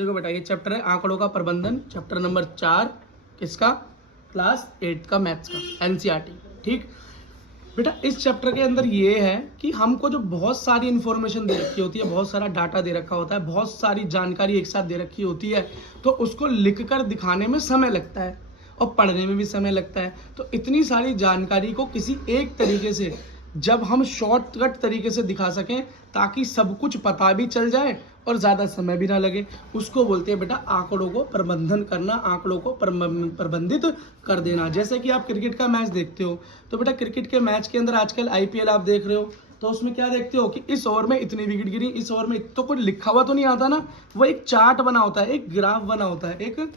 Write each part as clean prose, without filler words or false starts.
देखो बेटा, ये चैप्टर है आंकड़ों का प्रबंधन, चैप्टर नंबर 4 किसका, क्लास 8 का मैथ्स का, एनसीईआरटी। ठीक बेटा, इस चैप्टर के अंदर ये है कि हमको जो बहुत सारी इन्फॉर्मेशन दे रखी होती है, बहुत सारा डाटा दे रखा होता है, बहुत सारी जानकारी एक साथ दे रखी होती है, तो उसको लिख कर दिखाने में समय लगता है और पढ़ने में भी समय लगता है। तो इतनी सारी जानकारी को किसी एक तरीके से जब हम शॉर्टकट तरीके से दिखा सकें ताकि सब कुछ पता भी चल जाए और ज़्यादा समय भी ना लगे, उसको बोलते हैं बेटा आंकड़ों को प्रबंधन करना, आंकड़ों को प्रबंधित कर देना। जैसे कि आप क्रिकेट का मैच देखते हो, तो बेटा क्रिकेट के मैच के अंदर आजकल आईपीएल आप देख रहे हो, तो उसमें क्या देखते हो कि इस ओवर में इतनी विकेट गिरी, इस ओवर में तो कुछ लिखा हुआ तो नहीं आता ना, वो एक चार्ट बना होता है, एक ग्राफ बना होता है, एक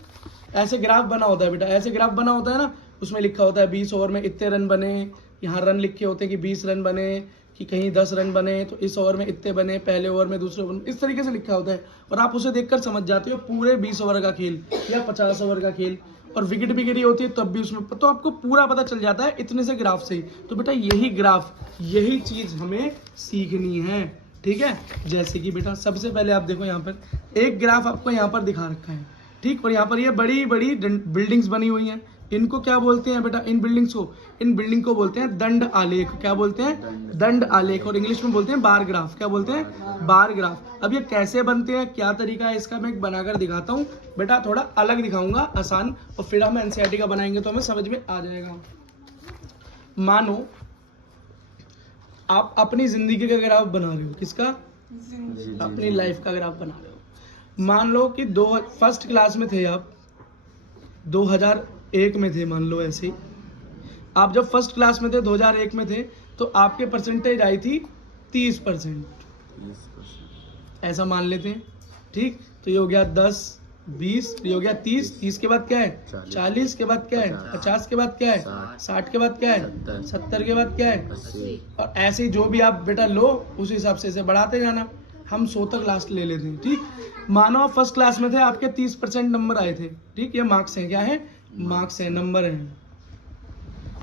ऐसे ग्राफ बना होता है बेटा, ऐसे ग्राफ बना होता है ना, उसमें लिखा होता है 20 ओवर में इतने रन बने, यहाँ रन लिखे होते हैं कि 20 रन बने, कि कहीं 10 रन बने तो इस ओवर में इतने बने, पहले ओवर में दूसरे ओवर में, इस तरीके से लिखा होता है। और आप उसे देखकर समझ जाते हो पूरे 20 ओवर का खेल या 50 ओवर का खेल, और विकेट भी गिरी होती है तब भी उसमें, तो आपको पूरा पता चल जाता है इतने से ग्राफ से ही। तो बेटा यही ग्राफ, यही चीज़ हमें सीखनी है। ठीक है, जैसे कि बेटा सबसे पहले आप देखो, यहाँ पर एक ग्राफ आपको यहाँ पर दिखा रखा है। ठीक, और यहाँ पर ये बड़ी बड़ी बिल्डिंग्स बनी हुई हैं, इनको क्या बोलते हैं बेटा, इन बिल्डिंग को बोलते हैं दंड आलेख। क्या बोलते हैं? दंड आलेख। और इंग्लिश में बोलते हैं बार ग्राफ। क्या बोलते हैं? Bar graph. अब ये कैसे बनते हैं, क्या तरीका है इसका, मैं बनाकर दिखाता हूँ बेटा, थोड़ा अलग दिखाऊंगा, आसान, और फिर हम एनसीईआरटी का बनाएंगे तो हमें समझ में आ जाएगा। मानो आप अपनी जिंदगी का ग्राफ बना रहे हो, किसका? अपनी लाइफ का ग्राफ बना रहे हो। मान लो कि फर्स्ट क्लास में थे आप, 2001 में थे, मान लो ऐसे ही आप जब फर्स्ट क्लास में थे 2001 में थे, तो आपके परसेंटेज आई थी 30%, ऐसा मान लेते हैं। ठीक, तो ये हो गया 10, 20, ये हो गया 30, 30 के बाद क्या है 40, के बाद क्या है 50, के बाद क्या है 60, के बाद क्या है 70, के बाद क्या है 80, और ऐसे ही जो भी आप बेटा लो उस हिसाब से इसे बढ़ाते जाना। हम 100 तक लास्ट ले लेते हैं। ठीक, मानो आप फर्स्ट क्लास में थे, आपके 30% नंबर आए थे। ठीक, ये मार्क्स हैं, क्या है? मार्क्स हैं, नंबर हैं।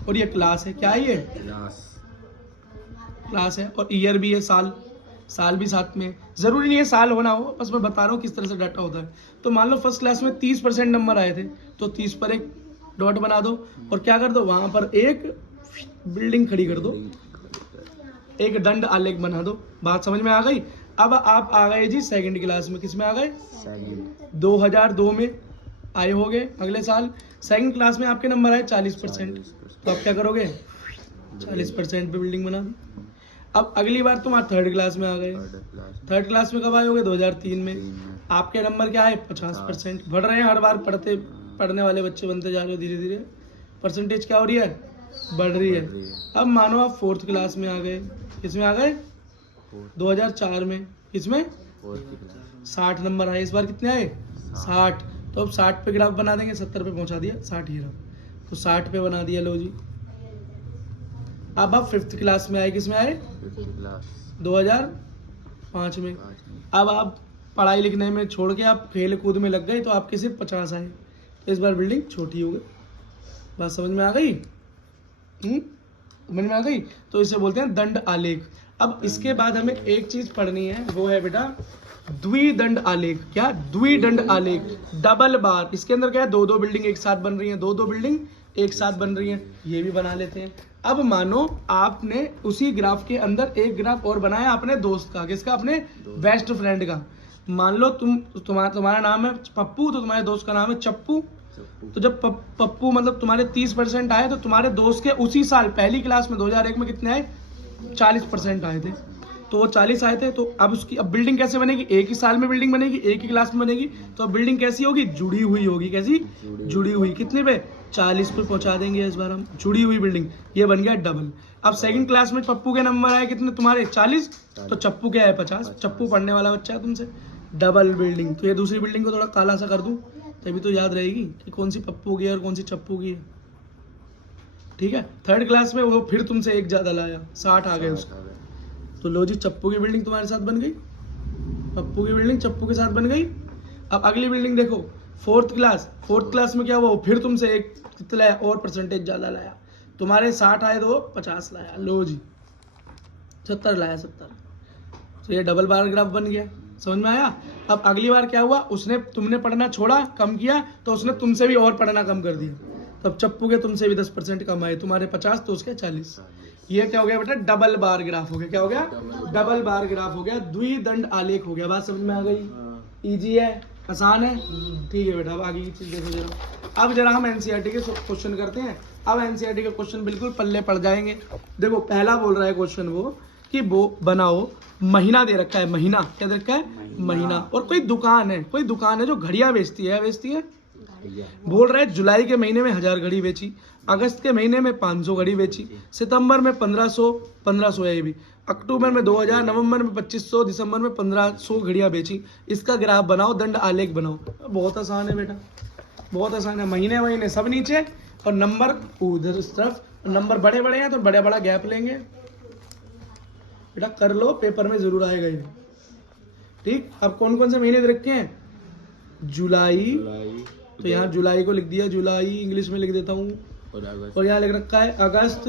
और ये क्लास है, क्या है ये? क्लास है। और ईयर भी है, साल भी साथ में। जरूरी नहीं है साल होना हो, बस मैं बता रहा हूँ किस तरह से डाटा होता है। तो मान लो फर्स्ट क्लास में 30% नंबर आए थे, तो 30 पर एक डॉट बना दो और क्या कर दो, वहां पर एक बिल्डिंग खड़ी कर दो, एक दंड आलेख बना दो। बात समझ में आ गई? अब आप आ गए जी सेकंड क्लास में, किस में आ गए? 2002 में आए होगे, अगले साल सेकंड क्लास में आपके नंबर आए 40%, तो आप क्या करोगे 40% पे बिल्डिंग बना दी। अब अगली बार तुम थर्ड क्लास में आ गए, थर्ड क्लास में कब आए होगे? 2003 में। आपके नंबर क्या है? 50%। बढ़ रहे हैं, हर बार पढ़ने वाले बच्चे बनते जा रहे हो, धीरे धीरे परसेंटेज क्या हो रही है? बढ़ रही है। अब मानो आप फोर्थ क्लास में आ गए, किसमें आ गए? 2004 में। इसमें 60 नंबर आए, इस बार कितने आए? 60। तो अब 60 पे ग्राफ बना देंगे, 70 पे पहुंचा दिया, 60 ही रहा, तो 60 पे बना दिया, लो जी। अब आप फिफ्थ क्लास में आए, किसमें आए? 2005 में। अब आप पढ़ाई लिखने में छोड़ के आप खेल कूद में लग गए, तो आपके सिर्फ 50 आए, तो इस बार बिल्डिंग छोटी हो गई। बात समझ में आ गई? समझ में आ गई? तो इसे बोलते हैं दंड आलेख। अब इसके बाद हमें एक चीज पढ़नी है, वो है बेटा द्विदंड आलेख। क्या? द्विदंड आलेख, डबल बार। इसके अंदर क्या है? दो बिल्डिंग एक साथ बन रही हैं, दो बिल्डिंग एक साथ बन रही हैं, ये भी बना लेते हैं। अब मानो आपने उसी ग्राफ के अंदर एक ग्राफ और बनाया अपने दोस्त का, किसका? अपने बेस्ट फ्रेंड का। मान लो तुम्हारा नाम है पप्पू, तो तुम्हारे दोस्त का नाम है चप्पू। तो जब पप्पू मतलब तुम्हारे 30% आए, तो तुम्हारे दोस्त के उसी साल पहली क्लास में 2001 में कितने आए? 40% आए थे, तो वो 40 आए थे। तो अब उसकी अब बिल्डिंग कैसे बनेगी? एक ही साल में बिल्डिंग बनेगी, एक ही क्लास में बनेगी, तो अब बिल्डिंग कैसी होगी? जुड़ी हुई होगी। कैसी? जुड़ी हुई। कितने पे? 40 पे पहुंचा देंगे इस बार हम, जुड़ी हुई बिल्डिंग। ये बन गया डबल। अब सेकंड क्लास में पप्पू के नंबर आए कितने? तुम्हारे 40, तो चप्पू क्या है? 50। चप्पू पढ़ने वाला बच्चा है तुमसे, डबल बिल्डिंग। तो ये दूसरी बिल्डिंग को थोड़ा काला सा कर दूं, तभी तो याद रहेगी कि कौन सी पप्पू की है और कौन सी चप्पू की है। ठीक है, थर्ड क्लास में वो फिर तुमसे एक ज्यादा लाया, 60 आ गए उसका, तो लो जी चप्पू की बिल्डिंग तुम्हारे साथ बन गई, पप्पू की बिल्डिंग चप्पू के साथ बन गई। अब अगली बिल्डिंग देखो, फोर्थ क्लास में क्या हुआ? फिर तुमसे एक कितना लाया और परसेंटेज ज्यादा लाया, तुम्हारे 60 आए तो 50 लाया, लो जी 70 लाया, 70। तो ये डबल बार ग्राफ बन गया, समझ में आया? अब अगली बार क्या हुआ, उसने तुमने पढ़ना छोड़ा, कम किया, तो उसने तुमसे भी और पढ़ना कम कर दिया। तब चप्पू के तुमसे भी 10% कम आए, तुम्हारे 50 तो उसके 40। ये क्या हो गया बेटा? डबल बार ग्राफ हो गया। क्या हो गया? डबल बार ग्राफ हो गया, द्विदंड आलेख हो गया। बात समझ में आ गई? इजी है, आसान है, ठीक है बेटा। अब आगे की चीज देखो जरा। अब जरा हम एनसीईआरटी के क्वेश्चन करते हैं। अब एनसीईआरटी के क्वेश्चन बिल्कुल पल्ले पड़ जाएंगे। देखो पहला बोल रहा है क्वेश्चन वो कि वो बनाओ, महीना दे रखा है, महीना क्या दे रखा है? महीना। और कोई दुकान है जो घड़ियां बेचती है बोल रहा है जुलाई के महीने में 1000 घड़ी बेची, अगस्त के महीने में 500 घड़ी बेची, सितंबर में 1500 है ये भी, अक्टूबर में 2000, नवंबर में 2500, दिसंबर में 1500 घड़ियां बेची। इसका ग्राफ बनाओ, दंड आलेख बनाओ। बहुत आसान है बेटा, बहुत आसान है। महीने सब नीचे और नंबर उधर उस तरफ। नंबर बड़े बड़े हैं तो बड़ा बड़ा गैप लेंगे। बेटा कर लो, पेपर में जरूर आएगा ये, ठीक। अब कौन कौन से महीने दे रखे हैं? जुलाई, तो यहाँ जुलाई को लिख दिया, जुलाई इंग्लिश में लिख देता हूँ। और यहाँ लिख रखा है अगस्त,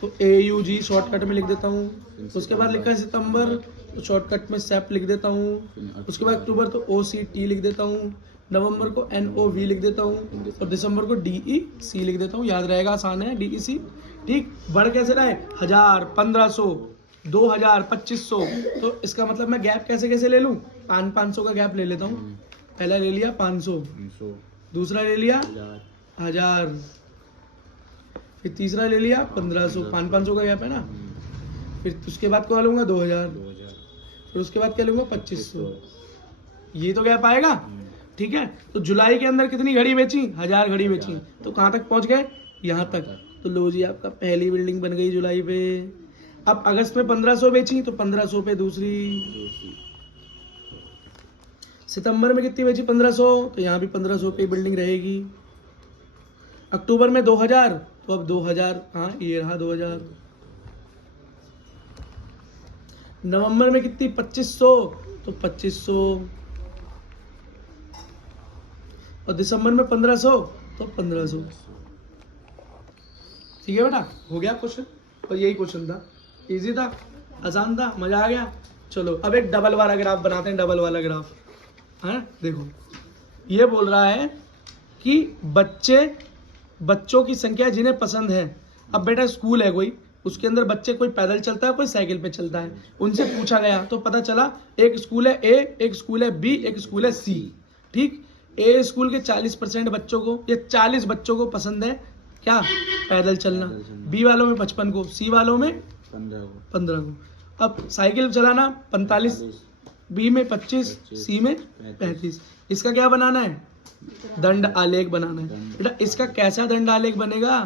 तो AUG शॉर्टकट में लिख देता हूँ। उसके बाद लिखा है सितंबर, तो शॉर्टकट में सेप लिख देता हूँ। उसके बाद अक्टूबर तो OCT लिख देता हूँ। नवंबर को NOV लिख देता हूँ। और दिसंबर को DEC लिख देता हूँ। याद रहेगा, आसान है DEC, ठीक। बढ़ कैसे रहे? 1000, 1500, 2000, 2500। तो इसका मतलब मैं गैप कैसे कैसे ले लूँ? 500 का गैप ले लेता हूँ। पहला ले लिया 500, दूसरा ले लिया 1000, फिर तीसरा ले लिया 1500, 500 का गैप है ना। फिर उसके बाद क्या लूंगा? 2000, फिर उसके बाद क्या लूंगा? 2500। ये तो गैप आएगा, ठीक है। तो जुलाई के अंदर कितनी घड़ी बेची? 1000 घड़ी बेची। तो कहाँ तक पहुंच गए? यहाँ तक। तो लो जी, आपका पहली बिल्डिंग बन गई जुलाई पे। अब अगस्त में 1500 बेची, तो 1500 पे दूसरी। सितंबर में कितनी बेची? 1500, तो यहाँ भी 1500 पे बिल्डिंग रहेगी। अक्टूबर में 2000, तो अब 2000, हाँ ये रहा 2000। नवंबर में कितनी? 2500, तो 2500। और दिसंबर में 1500, तो 1500। ठीक है बेटा, हो गया क्वेश्चन। और यही क्वेश्चन था, इजी था, आसान था, मजा आ गया। चलो अब एक डबल वाला ग्राफ बनाते हैं। डबल वाला ग्राफ है, देखो ये बोल रहा है कि बच्चों की संख्या जिन्हें पसंद है। अब बेटा स्कूल है कोई, उसके अंदर बच्चे, कोई पैदल चलता है, कोई साइकिल पे चलता है। उनसे पूछा गया तो पता चला एक स्कूल है A, एक स्कूल है B, एक स्कूल है C, ठीक। A स्कूल के 40% बच्चों को, ये 40 बच्चों को पसंद है क्या? पैदल चलना। B वालों में 55 को, C वालों में 15 को। अब साइकिल चलाना 45, B में 25, C में 35। इसका क्या बनाना है? दंड आलेख बनाना है बेटा। इसका कैसा दंड आलेख बनेगा?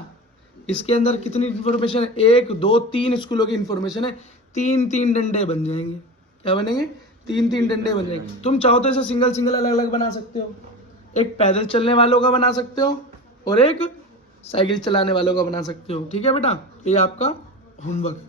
इसके अंदर कितनी इंफॉर्मेशन है? 1, 2, 3 स्कूलों की इंफॉर्मेशन है। 3 डंडे बन जाएंगे। क्या बनेंगे? 3 डंडे बन जाएंगे। तुम चाहो तो इसे सिंगल अलग अलग बना सकते हो। एक पैदल चलने वालों का बना सकते हो और एक साइकिल चलाने वालों का बना सकते हो, ठीक है बेटा। ये आपका होमवर्क।